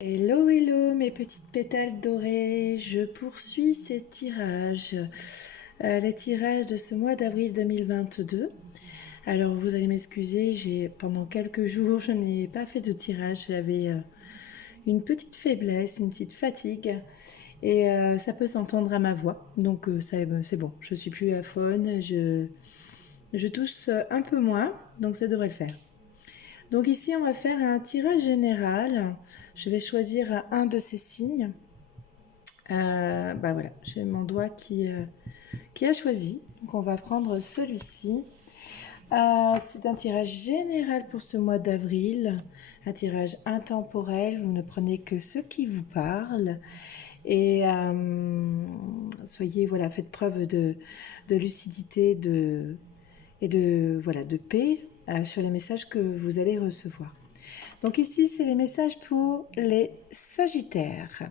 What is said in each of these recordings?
Hello, hello, mes petites pétales dorées. Je poursuis ces tirages, les tirages de ce mois d'avril 2022. Alors, vous allez m'excuser, pendant quelques jours, je n'ai pas fait de tirage. J'avais une petite faiblesse, une petite fatigue, et ça peut s'entendre à ma voix. Donc, c'est bon, je suis plus à faune, je tousse un peu moins, donc ça devrait le faire. Donc ici, on va faire un tirage général. Je vais choisir un de ces signes. Bah voilà, j'ai mon doigt qui a choisi. Donc on va prendre celui-ci. C'est un tirage général pour ce mois d'avril, un tirage intemporel. Vous ne prenez que ce qui vous parle. Et soyez, voilà, faites preuve de lucidité et de paix sur les messages que vous allez recevoir. Donc ici, c'est les messages pour les Sagittaires.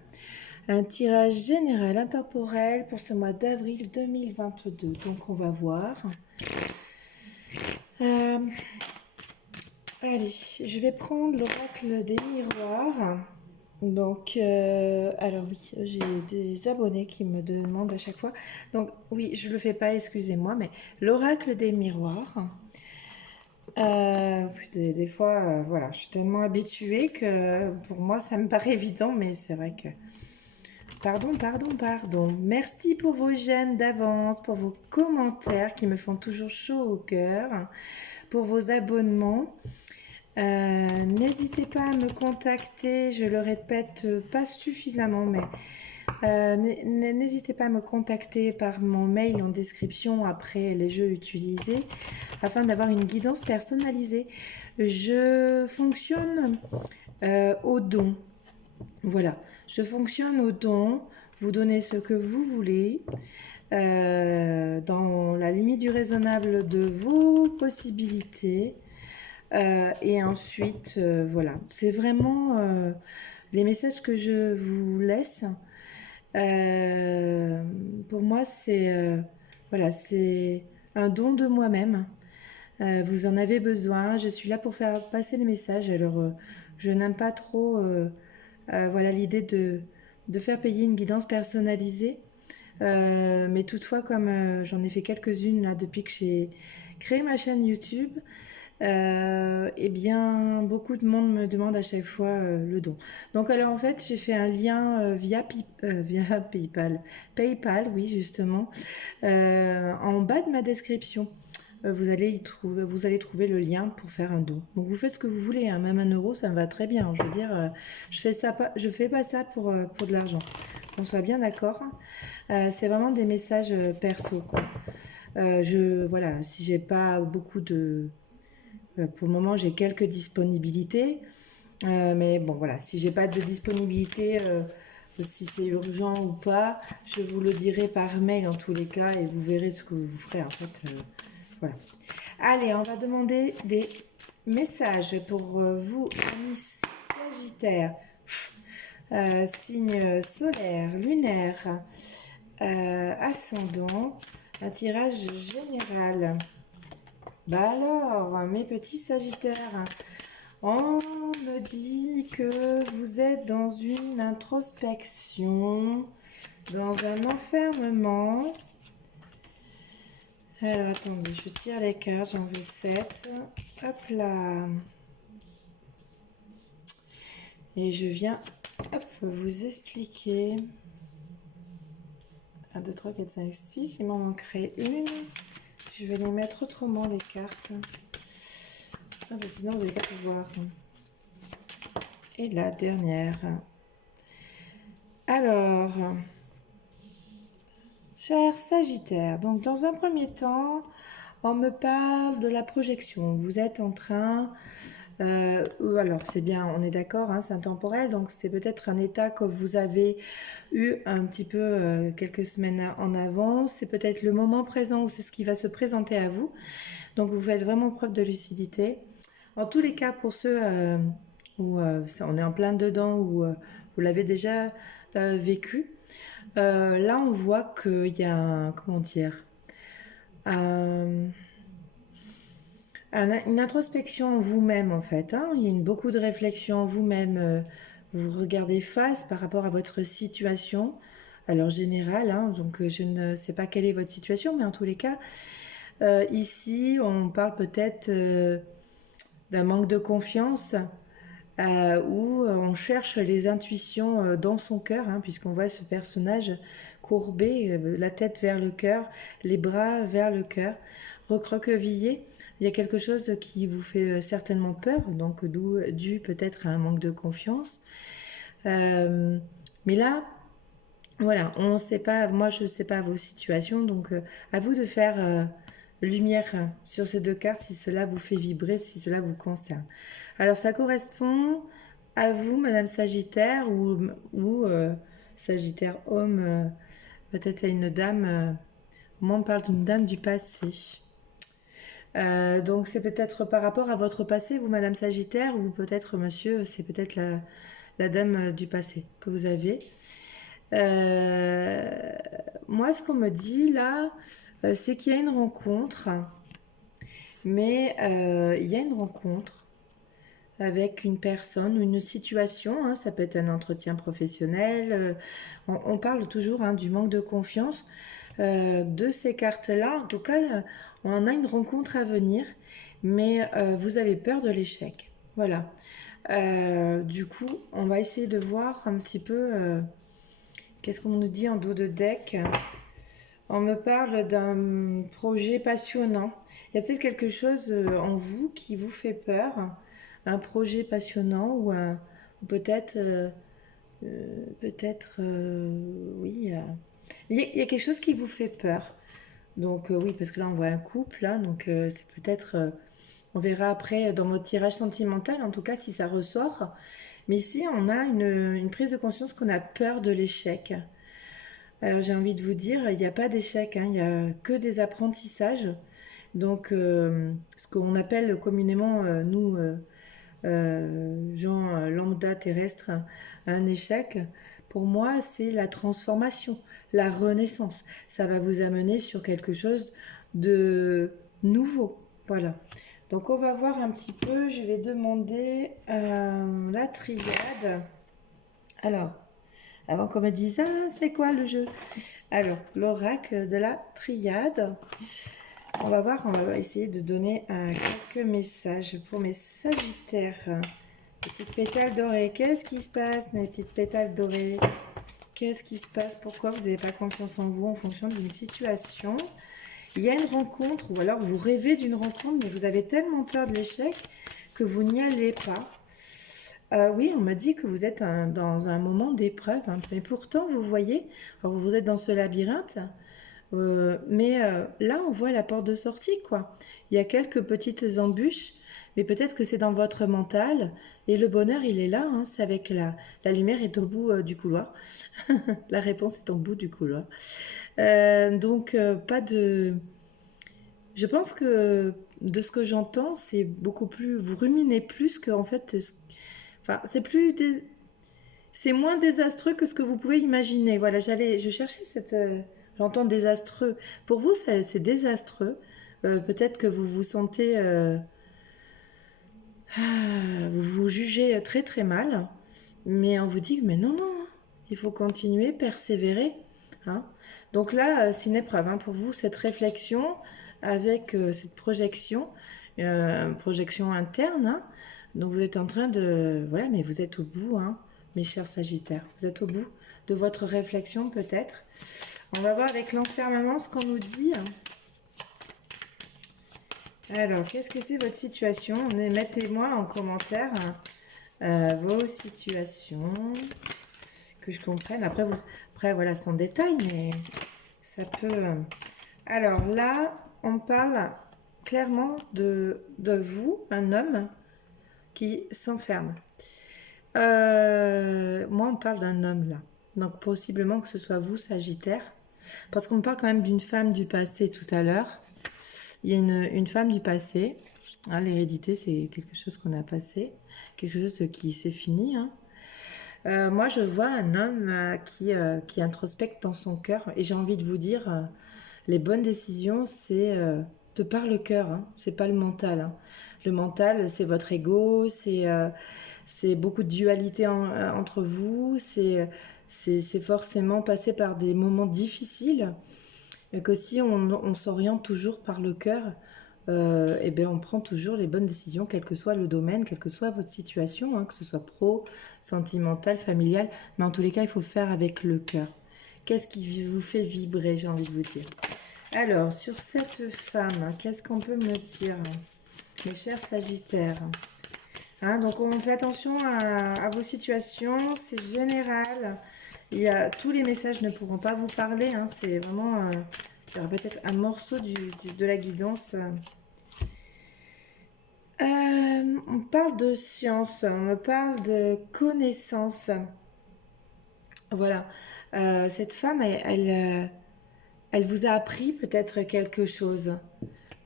Un tirage général intemporel pour ce mois d'avril 2022. Donc on va voir. Allez, je vais prendre l'oracle des miroirs. Donc, alors oui, j'ai des abonnés qui me demandent à chaque fois. Donc oui, je le fais pas, excusez-moi, mais l'oracle des miroirs. Des fois, voilà, je suis tellement habituée que pour moi, ça me paraît évident, mais c'est vrai que... Pardon. Merci pour vos j'aime d'avance, pour vos commentaires qui me font toujours chaud au cœur, pour vos abonnements. N'hésitez pas à me contacter, je le répète pas suffisamment, mais n'hésitez pas à me contacter par mon mail en description après les jeux utilisés afin d'avoir une guidance personnalisée. Je fonctionne au don. Voilà, je fonctionne au don. Vous donnez ce que vous voulez dans la limite du raisonnable de vos possibilités. Et ensuite, voilà, c'est vraiment les messages que je vous laisse. Pour moi, voilà, c'est un don de moi-même. Vous en avez besoin. Je suis là pour faire passer les messages. Alors, je n'aime pas trop, voilà, l'idée de faire payer une guidance personnalisée. Mais toutefois, comme j'en ai fait quelques-unes là depuis que j'ai créé ma chaîne YouTube, eh bien, beaucoup de monde me demande à chaque fois le don. Donc, alors en fait, j'ai fait un lien via PayPal, oui, justement, en bas de ma description. Vous allez trouver le lien pour faire un don. Donc vous faites ce que vous voulez, hein. Même 1 euro, ça me va très bien. Je veux dire, je fais pas ça pour de l'argent. Qu'on soit bien d'accord. C'est vraiment des messages perso, quoi. Voilà, si j'ai pas beaucoup de, pour le moment, j'ai quelques disponibilités. Mais bon, voilà, si j'ai pas de disponibilité, si c'est urgent ou pas, je vous le dirai par mail en tous les cas et vous verrez ce que vous ferez en fait. Voilà. Allez, on va demander des messages pour vous, amis Sagittaires. Signe solaire, lunaire, ascendant, un tirage général. Bah alors, mes petits Sagittaires, on me dit que vous êtes dans une introspection, dans un enfermement. Alors attendez, je tire les cartes, j'en veux 7. Hop là. Et je viens vous expliquer. 1, 2, 3, 4, 5, 6. Il m'en manquerait une. Je vais les mettre autrement, les cartes. Ah, bah sinon, vous n'allez pas pouvoir. Et la dernière. Alors, cher Sagittaire, donc dans un premier temps, on me parle de la projection. Vous êtes en train... alors c'est bien, on est d'accord, hein, c'est intemporel, donc c'est peut-être un état que vous avez eu un petit peu quelques semaines en avance. C'est peut-être le moment présent où c'est ce qui va se présenter à vous. Donc vous faites vraiment preuve de lucidité. En tous les cas, pour ceux où on est en plein dedans, où vous l'avez déjà vécu, là on voit qu'il y a un, comment dire, un, une introspection en vous-même en fait, hein. Il y a beaucoup de réflexion en vous-même vous regardez face par rapport à votre situation, alors générale, hein, donc je ne sais pas quelle est votre situation, mais en tous les cas, ici, on parle peut-être d'un manque de confiance où on cherche les intuitions dans son cœur, hein, puisqu'on voit ce personnage courbé, la tête vers le cœur, les bras vers le cœur, recroquevillé. Il y a quelque chose qui vous fait certainement peur, donc dû peut-être à un manque de confiance. Euh, mais là, voilà, on ne sait pas, moi je ne sais pas vos situations, donc à vous de faire lumière sur ces deux cartes si cela vous fait vibrer, si cela vous concerne. Alors ça correspond à vous, Madame Sagittaire, ou Sagittaire homme, peut-être à une dame, moi on parle d'une dame du passé. Donc c'est peut-être par rapport à votre passé, vous, Madame Sagittaire, ou peut-être Monsieur, c'est peut-être la dame du passé que vous avez. Euh, Moi, ce qu'on me dit là, c'est qu'il y a une rencontre, mais il y a une rencontre avec une personne ou une situation, hein, ça peut être un entretien professionnel, on parle toujours hein, du manque de confiance de ces cartes-là. En tout cas, on a une rencontre à venir, mais vous avez peur de l'échec. Voilà. Du coup, on va essayer de voir un petit peu qu'est-ce qu'on nous dit en dos de deck. On me parle d'un projet passionnant. Il y a peut-être quelque chose en vous qui vous fait peur, un projet passionnant ou peut-être, oui, il y a quelque chose qui vous fait peur. Donc oui, parce que là on voit un couple, là, donc c'est peut-être, on verra après dans votre tirage sentimental, en tout cas si ça ressort. Mais ici on a une prise de conscience qu'on a peur de l'échec. Alors j'ai envie de vous dire, il n'y a pas d'échec, hein, il n'y a que des apprentissages. Donc ce qu'on appelle communément, nous, gens lambda terrestres, un échec, pour moi c'est la transformation, la renaissance. Ça va vous amener sur quelque chose de nouveau. Voilà. Donc on va voir un petit peu, je vais demander la triade. Alors, avant qu'on me dise, ah, c'est quoi le jeu? Alors, l'oracle de la triade. On va voir, on va essayer de donner quelques messages pour mes sagittaires. Petites pétales dorées, qu'est-ce qui se passe, mes petites pétales dorées? Qu'est-ce qui se passe? Pourquoi vous n'avez pas confiance en vous en fonction d'une situation? Il y a une rencontre, ou alors vous rêvez d'une rencontre, mais vous avez tellement peur de l'échec que vous n'y allez pas. Oui, on m'a dit que vous êtes dans un moment d'épreuve, hein, mais pourtant, vous voyez, alors vous êtes dans ce labyrinthe, mais là, on voit la porte de sortie, quoi. Il y a quelques petites embûches, mais peut-être que c'est dans votre mental, et le bonheur, il est là, hein, c'est avec la lumière est au bout du couloir. La réponse est au bout du couloir. Donc, pas de... Je pense que de ce que j'entends, c'est beaucoup plus... Vous ruminez plus que, en fait... Enfin, c'est plus... C'est moins désastreux que ce que vous pouvez imaginer. Voilà, je cherchais cette... j'entends désastreux. Pour vous, c'est désastreux. Peut-être que vous vous sentez... vous vous jugez très très mal. Mais on vous dit, mais non, non, il faut continuer, persévérer. Hein. Donc là, c'est une épreuve hein, pour vous, cette réflexion avec cette projection interne. Hein. Donc vous êtes en train de... Voilà, mais vous êtes au bout, hein, mes chers Sagittaires. Vous êtes au bout de votre réflexion peut-être. On va voir avec l'enfermement ce qu'on nous dit. Alors, qu'est-ce que c'est votre situation? Mettez-moi en commentaire vos situations, que je comprenne. Après voilà, sans détail, mais ça peut... Alors là, on parle clairement de vous, un homme qui s'enferme. Moi, on parle d'un homme là. Donc possiblement que ce soit vous, Sagittaire. Parce qu'on parle quand même d'une femme du passé tout à l'heure. Il y a une femme du passé. Hein, l'hérédité, c'est quelque chose qu'on a passé. Quelque chose qui s'est fini. Hein. Moi, je vois un homme qui introspecte dans son cœur. Et j'ai envie de vous dire, les bonnes décisions, c'est de par le cœur. Hein. C'est pas le mental. Hein. Le mental, c'est votre ego, c'est beaucoup de dualité entre vous, c'est forcément passer par des moments difficiles, et que si on s'oriente toujours par le cœur, eh bien on prend toujours les bonnes décisions, quel que soit le domaine, quelle que soit votre situation, hein, que ce soit pro, sentimental, familial, mais en tous les cas, il faut faire avec le cœur. Qu'est-ce qui vous fait vibrer, j'ai envie de vous dire. Alors, sur cette femme, qu'est-ce qu'on peut me dire, mes chers Sagittaires? Hein, donc on fait attention à vos situations, c'est général. Tous les messages ne pourront pas vous parler, hein, c'est vraiment... il y aura peut-être un morceau de la guidance. On parle de science, on me parle de connaissance. Voilà. Cette femme, elle vous a appris peut-être quelque chose.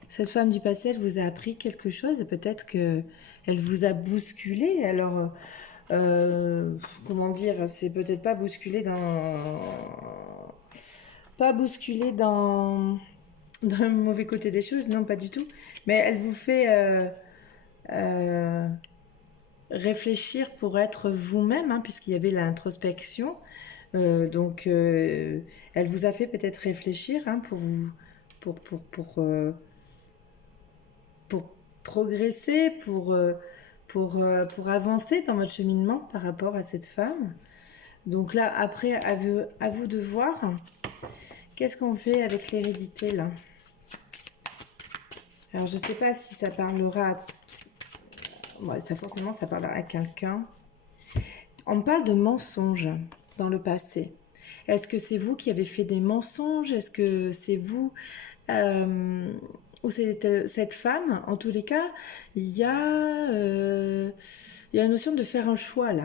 Cette femme du passé, elle vous a appris quelque chose. Peut-être que elle vous a bousculé. Alors, comment dire, c'est peut-être pas bousculé dans le mauvais côté des choses, non, pas du tout. Mais elle vous fait réfléchir pour être vous-même, hein, puisqu'il y avait l'introspection. Elle vous a fait peut-être réfléchir, hein, pour progresser, pour avancer dans votre cheminement par rapport à cette femme. Donc là, après, à vous de voir. Qu'est-ce qu'on fait avec l'hérédité, là? Alors, je ne sais pas si ça parlera... Ouais, ça forcément, ça parlera à quelqu'un. On me parle de mensonges dans le passé. Est-ce que c'est vous qui avez fait des mensonges? Est-ce que c'est vous ou c'est cette femme? En tous les cas, il y a la notion de faire un choix, là.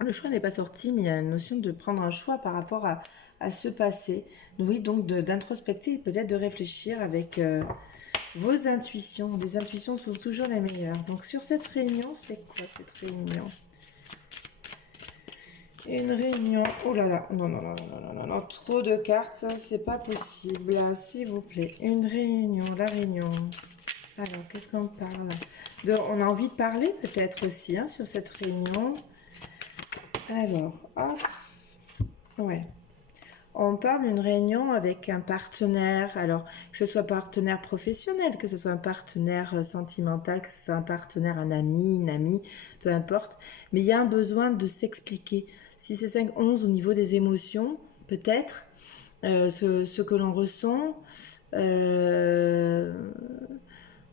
Le choix n'est pas sorti, mais il y a une notion de prendre un choix par rapport à ce passé. Oui, donc d'introspecter, peut-être de réfléchir avec vos intuitions. Les intuitions sont toujours les meilleures. Donc sur cette réunion, c'est quoi cette réunion? Une réunion... Oh là là, non, non, non, non, non, non, non, trop de cartes, c'est pas possible, s'il vous plaît. Une réunion, la réunion. Alors, qu'est-ce qu'on parle on a envie de parler peut-être aussi, hein, sur cette réunion. Alors, hop, ouais. On parle d'une réunion avec un partenaire, alors que ce soit partenaire professionnel, que ce soit un partenaire sentimental, que ce soit un partenaire, un ami, une amie, peu importe. Mais il y a un besoin de s'expliquer. Si c'est 5-11 au niveau des émotions, peut-être, ce que l'on ressent.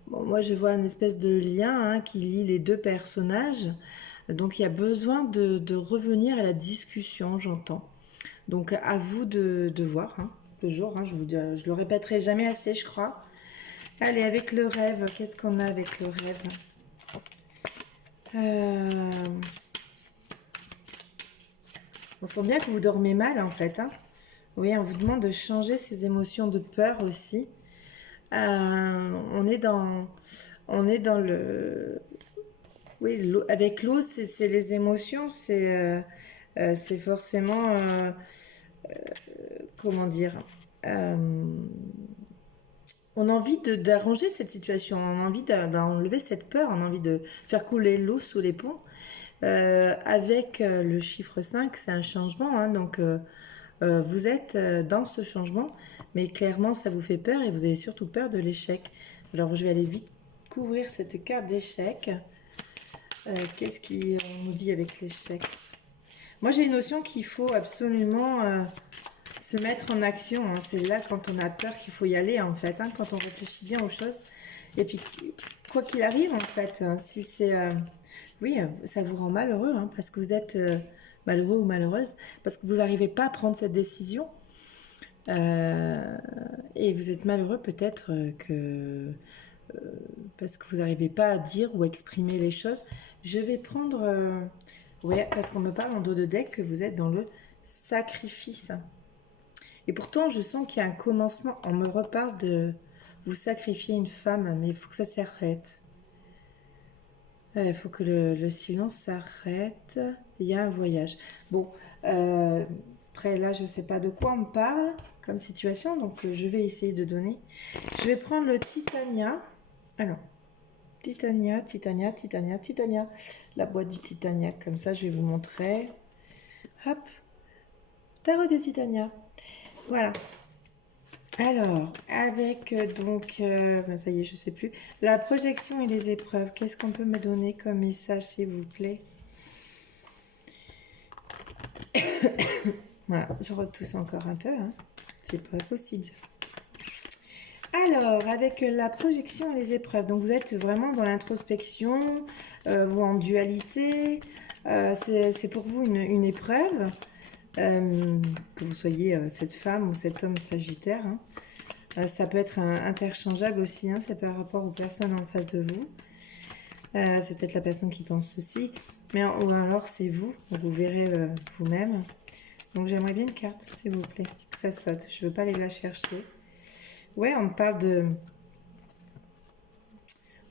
Bon, moi, je vois une espèce de lien, hein, qui lie les deux personnages. Donc, il y a besoin de revenir à la discussion, j'entends. Donc à vous de voir, hein, toujours, hein, je le répéterai jamais assez, je crois. Allez, avec le rêve, qu'est-ce qu'on a avec le rêve? On sent bien que vous dormez mal en fait, hein. Oui, on vous demande de changer ces émotions de peur aussi. On est dans le... Oui, avec l'eau, c'est les émotions, c'est forcément... comment dire, on a envie d'arranger cette situation, on a envie d'enlever cette peur, on a envie de faire couler l'eau sous les ponts. Avec le chiffre 5, c'est un changement, hein, donc vous êtes dans ce changement, mais clairement ça vous fait peur et vous avez surtout peur de l'échec. Alors je vais aller vite couvrir cette carte d'échec. Qu'est-ce qu'on nous dit avec l'échec? Moi j'ai une notion qu'il faut absolument... se mettre en action, hein. C'est là quand on a peur qu'il faut y aller en fait, hein, quand on réfléchit bien aux choses. Et puis quoi qu'il arrive en fait, hein, si c'est... oui, ça vous rend malheureux, hein, parce que vous êtes malheureux ou malheureuse, parce que vous n'arrivez pas à prendre cette décision. Et vous êtes malheureux peut-être parce que vous n'arrivez pas à dire ou exprimer les choses. Je vais prendre... ouais, parce qu'on me parle en dos de deck que vous êtes dans le sacrifice. Et pourtant, je sens qu'il y a un commencement. On me reparle de vous sacrifier une femme, mais il faut que ça s'arrête. Il faut que le silence s'arrête. Il y a un voyage. Bon, après là, je ne sais pas de quoi on me parle comme situation, donc je vais essayer de donner. Je vais prendre le Titania. Alors, Titania, Titania, Titania, Titania. La boîte du Titania, comme ça je vais vous montrer. Hop, tarot de Titania. Voilà. Alors, avec ben, ça y est, je sais plus. La projection et les épreuves, qu'est-ce qu'on peut me donner comme message, s'il vous plaît? Voilà, je retousse encore un peu, hein. C'est pas possible. Alors, avec la projection et les épreuves, donc vous êtes vraiment dans l'introspection, vous en dualité, c'est pour vous une épreuve, que vous soyez cette femme ou cet homme sagittaire, hein. Ça peut être interchangeable aussi, hein, c'est par rapport aux personnes en face de vous. C'est peut-être la personne qui pense aussi, mais ou alors c'est vous, vous verrez vous-même. Donc j'aimerais bien une carte, s'il vous plaît, que ça saute, je ne veux pas aller la chercher. Ouais, on parle de...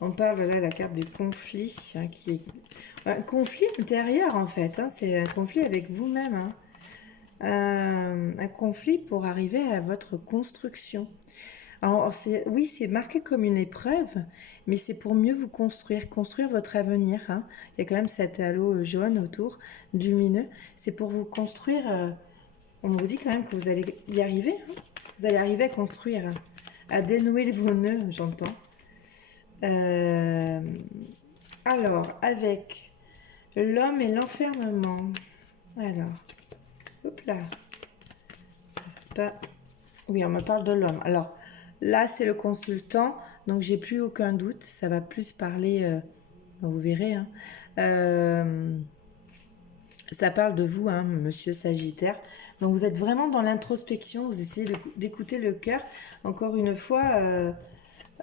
On parle là, la carte du conflit, hein, qui est un conflit intérieur en fait, hein, c'est un conflit avec vous-même, hein. Un conflit pour arriver à votre construction. Alors, oui, c'est marqué comme une épreuve, mais c'est pour mieux vous construire, construire votre avenir, hein. Il y a quand même cet halo jaune autour, lumineux. C'est pour vous construire. On vous dit quand même que vous allez y arriver, hein. Vous allez arriver à construire, à dénouer vos nœuds, j'entends. Euh, alors, avec l'homme et l'enfermement. Alors, hop là. Ça fait pas... Oui, on me parle de l'homme. Alors, là, c'est le consultant, donc j'ai plus aucun doute. Ça va plus parler, vous verrez, hein. Ça parle de vous, hein, monsieur Sagittaire. Donc vous êtes vraiment dans l'introspection, vous essayez d'écouter le cœur. Encore une fois,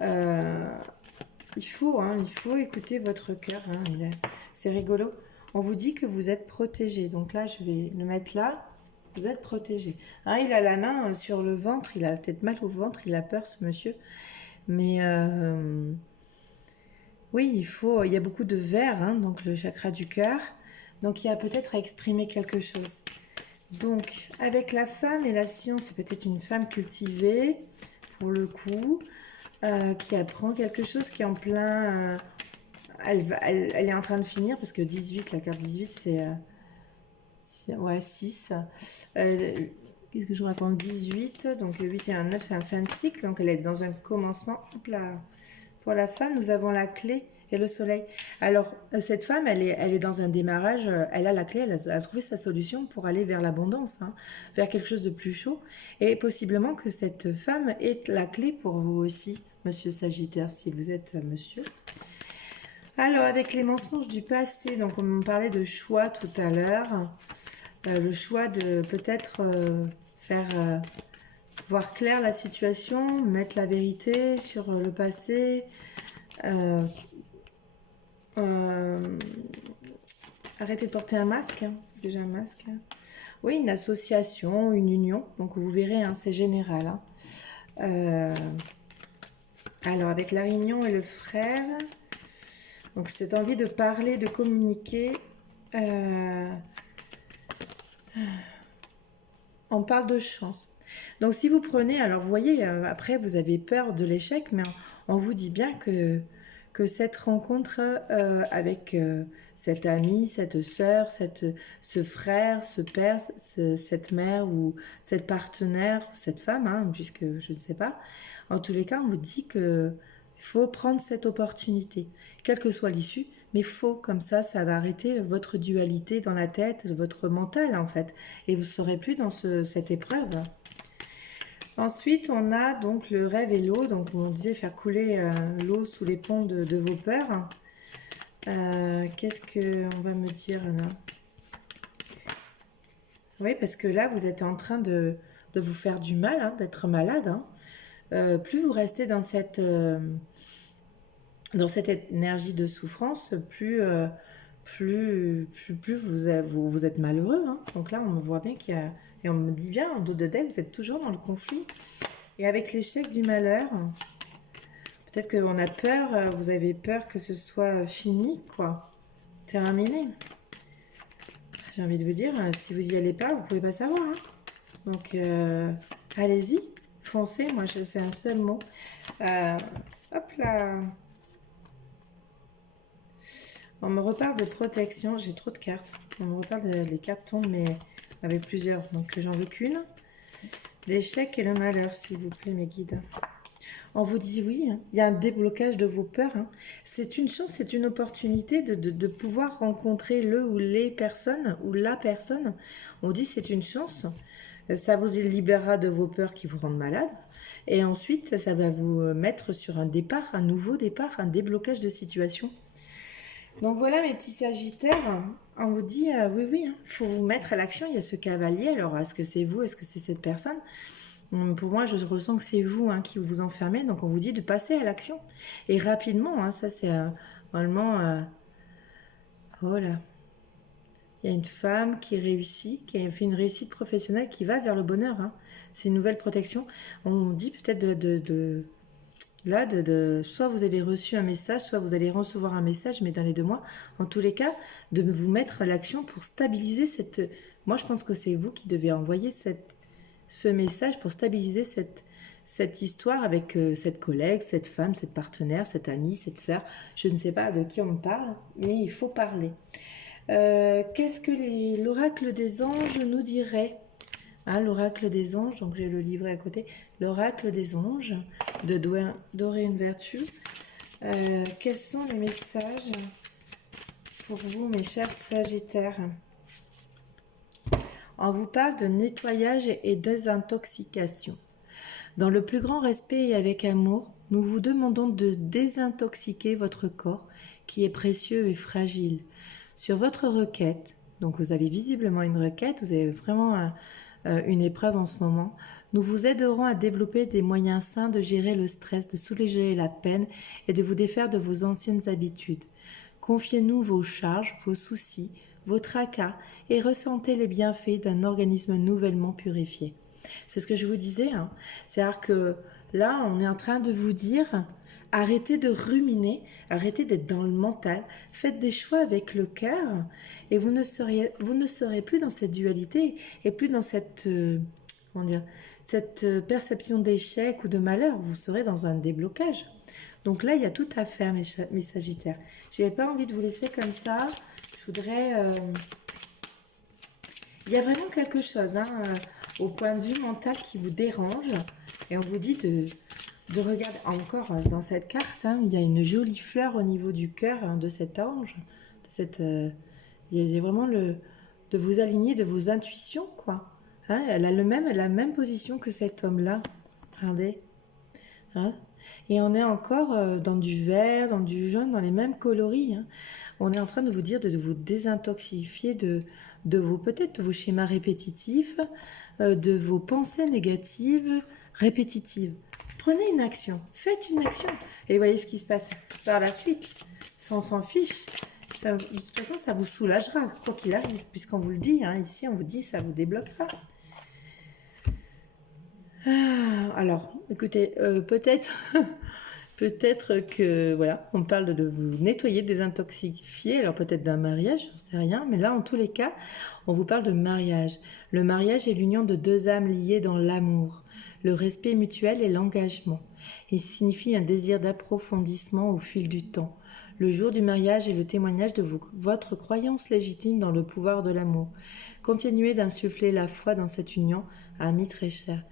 euh, il faut écouter votre cœur, hein. C'est rigolo. On vous dit que vous êtes protégé. Donc là, je vais le mettre là. Vous êtes protégé. Hein, il a la main sur le ventre, il a peut-être mal au ventre, il a peur, ce monsieur. Mais oui, il y a beaucoup de verre, hein, donc le chakra du cœur. Donc il y a peut-être à exprimer quelque chose. Donc, avec la femme et la science, c'est peut-être une femme cultivée, pour le coup, qui apprend quelque chose qui est en plein... elle est en train de finir, parce que 18, la carte 18, ouais, 6. Qu'est-ce que je vous raconte? 18, donc 8 et un 9, c'est un fin de cycle, donc elle est dans un commencement. Hop là. Pour la femme, nous avons la clé et le soleil. Alors, cette femme, elle est dans un démarrage, elle a la clé, elle a trouvé sa solution pour aller vers l'abondance, hein, vers quelque chose de plus chaud. Et possiblement que cette femme est la clé pour vous aussi, monsieur Sagittaire, si vous êtes monsieur. Alors, avec les mensonges du passé, donc on parlait de choix tout à l'heure, le choix de peut-être faire voir clair la situation, mettre la vérité sur le passé, arrêter de porter un masque, hein, parce que j'ai un masque. Oui, une association, une union, donc vous verrez, hein, c'est général, hein. Alors, avec la réunion et le frère, donc cette envie de parler, de communiquer, on parle de chance. Donc si vous prenez, alors vous voyez, après vous avez peur de l'échec, mais on vous dit bien que cette rencontre avec cette amie, cette sœur, ce frère, ce père, cette mère ou cette partenaire, cette femme, hein, puisque je ne sais pas, en tous les cas on vous dit que il faut prendre cette opportunité, quelle que soit l'issue, mais faut, comme ça va arrêter votre dualité dans la tête, votre mental en fait, et vous ne serez plus dans cette épreuve. Ensuite, on a donc le rêve et l'eau. Donc, on disait faire couler l'eau sous les ponts de vos peurs. Qu'est-ce qu'on va me dire là? Oui, parce que là, vous êtes en train de vous faire du mal, hein, d'être malade, hein. Plus vous restez dans cette énergie de souffrance, plus vous êtes malheureux, hein. Donc là, on me voit bien qu'il y a... Et on me dit bien, en dos de dé, vous êtes toujours dans le conflit. Et avec l'échec du malheur, peut-être qu'on a peur, vous avez peur que ce soit fini, quoi. Terminé. J'ai envie de vous dire, si vous y allez pas, vous pouvez pas savoir, hein. Donc, allez-y, foncez. Moi, c'est un seul mot. Hop là. On me reparle de protection. J'ai trop de cartes. On me reparle les cartes tombent, mais avec plusieurs. Donc, j'en veux qu'une. L'échec et le malheur, s'il vous plaît, mes guides. On vous dit oui, hein. Il y a un déblocage de vos peurs. Hein. C'est une chance, c'est une opportunité de pouvoir rencontrer le ou les personnes, ou la personne. On dit c'est une chance. Ça vous libérera de vos peurs qui vous rendent malade. Et ensuite, ça va vous mettre sur un départ, un nouveau départ, un déblocage de situation. Donc voilà mes petits sagittaires, on vous dit oui, oui, il faut vous mettre à l'action, il y a ce cavalier, alors est-ce que c'est vous, est-ce que c'est cette personne? Pour moi, je ressens que c'est vous qui vous enfermez, donc on vous dit de passer à l'action. Et rapidement, hein, ça c'est normalement... voilà. Il y a une femme qui réussit, qui a fait une réussite professionnelle, qui va vers le bonheur. Hein. C'est une nouvelle protection. On dit peut-être soit vous avez reçu un message, soit vous allez recevoir un message, mais dans les 2 mois, en tous les cas, de vous mettre à l'action pour stabiliser cette... Moi, je pense que c'est vous qui devez envoyer ce message pour stabiliser cette histoire avec cette collègue, cette femme, cette partenaire, cette amie, cette sœur. Je ne sais pas de qui on parle, mais il faut parler. Qu'est-ce que l'oracle des anges nous dirait? L'oracle des anges, donc j'ai le livret à côté. L'oracle des anges de Doreen Virtue. Quels sont les messages pour vous, mes chers sagittaires? On vous parle de nettoyage et désintoxication. Dans le plus grand respect et avec amour, nous vous demandons de désintoxiquer votre corps qui est précieux et fragile. Sur votre requête, donc vous avez visiblement une requête, vous avez vraiment une épreuve en ce moment, nous vous aiderons à développer des moyens sains de gérer le stress, de soulager la peine et de vous défaire de vos anciennes habitudes. Confiez-nous vos charges, vos soucis, vos tracas et ressentez les bienfaits d'un organisme nouvellement purifié. C'est ce que je vous disais. Hein. C'est-à-dire que là, on est en train de vous dire, arrêtez de ruminer, arrêtez d'être dans le mental, faites des choix avec le cœur et vous ne serez plus dans cette dualité et plus dans cette, cette perception d'échec ou de malheur. Vous serez dans un déblocage. Donc là, il y a tout à faire, mes sagittaires. Je n'avais pas envie de vous laisser comme ça. Je voudrais... Il y a vraiment quelque chose au point de vue mental qui vous dérange. Et on vous dit de regarder. Encore dans cette carte, il y a une jolie fleur au niveau du cœur de cet ange. Il y a vraiment de vous aligner de vos intuitions, quoi. Elle a la même position que cet homme-là. Regardez. Et on est encore dans du vert, dans du jaune, dans les mêmes coloris. On est en train de vous dire de vous désintoxifier de vos peut-être de vos schémas répétitifs, de vos pensées négatives répétitives. Prenez une action, faites une action et voyez ce qui se passe par la suite. Ça, on s'en fiche. De toute façon, ça vous soulagera, quoi qu'il arrive, puisqu'on vous le dit. Ici, on vous dit ça vous débloquera. Alors, écoutez, peut-être que, voilà, on parle de vous nettoyer, désintoxifier, alors peut-être d'un mariage, j'en sais rien, mais là, en tous les cas, on vous parle de mariage. Le mariage est l'union de 2 âmes liées dans l'amour, le respect mutuel et l'engagement. Il signifie un désir d'approfondissement au fil du temps. Le jour du mariage est le témoignage de votre croyance légitime dans le pouvoir de l'amour. Continuez d'insuffler la foi dans cette union, amis très chers.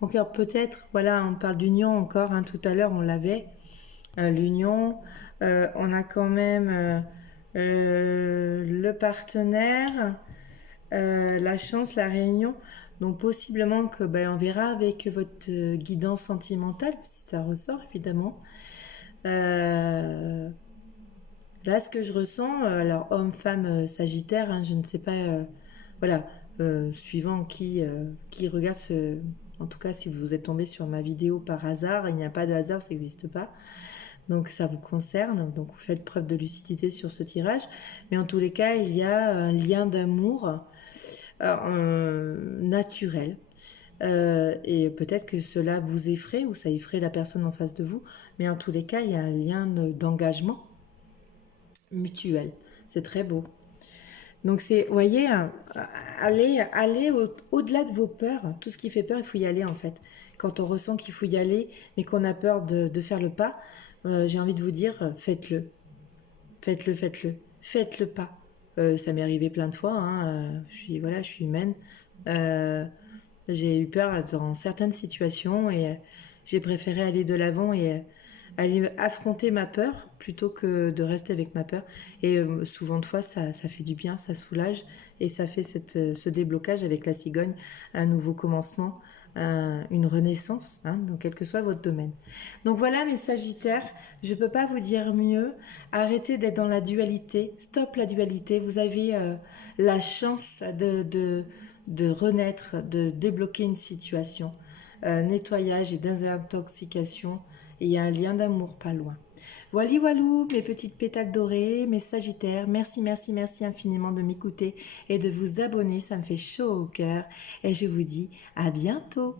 Donc peut-être, voilà, on parle d'union encore, tout à l'heure on l'avait, l'union, on a quand même le partenaire, la chance, la réunion, donc possiblement que on verra avec votre guidance sentimentale, si ça ressort évidemment. Là ce que je ressens, alors homme, femme, sagittaire, je ne sais pas, voilà, suivant qui regarde ce... En tout cas, si vous êtes tombé sur ma vidéo par hasard, il n'y a pas de hasard, ça n'existe pas. Donc ça vous concerne, donc vous faites preuve de lucidité sur ce tirage. Mais en tous les cas, il y a un lien d'amour naturel. Et peut-être que cela vous effraie ou ça effraie la personne en face de vous. Mais en tous les cas, il y a un lien d'engagement mutuel. C'est très beau. Donc c'est, vous voyez, aller au-delà de vos peurs. Tout ce qui fait peur, il faut y aller en fait. Quand on ressent qu'il faut y aller, mais qu'on a peur de faire le pas, j'ai envie de vous dire, faites-le. Faites-le, faites-le. faites le pas. Ça m'est arrivé plein de fois, hein, je suis humaine. Euh, j'ai eu peur dans certaines situations et j'ai préféré aller de l'avant et aller affronter ma peur plutôt que de rester avec ma peur. Et souvent de fois, ça fait du bien, ça soulage et ça fait ce déblocage avec la cigogne, un nouveau commencement, une renaissance, hein, donc quel que soit votre domaine. Donc voilà mes Sagittaires, je ne peux pas vous dire mieux. Arrêtez d'être dans la dualité, stop la dualité. Vous avez la chance de renaître, de débloquer une situation. Nettoyage et désintoxication. Et il y a un lien d'amour pas loin. Voilà, voilou, mes petites pétales dorées, mes sagittaires. Merci, merci, merci infiniment de m'écouter et de vous abonner. Ça me fait chaud au cœur. Et je vous dis à bientôt.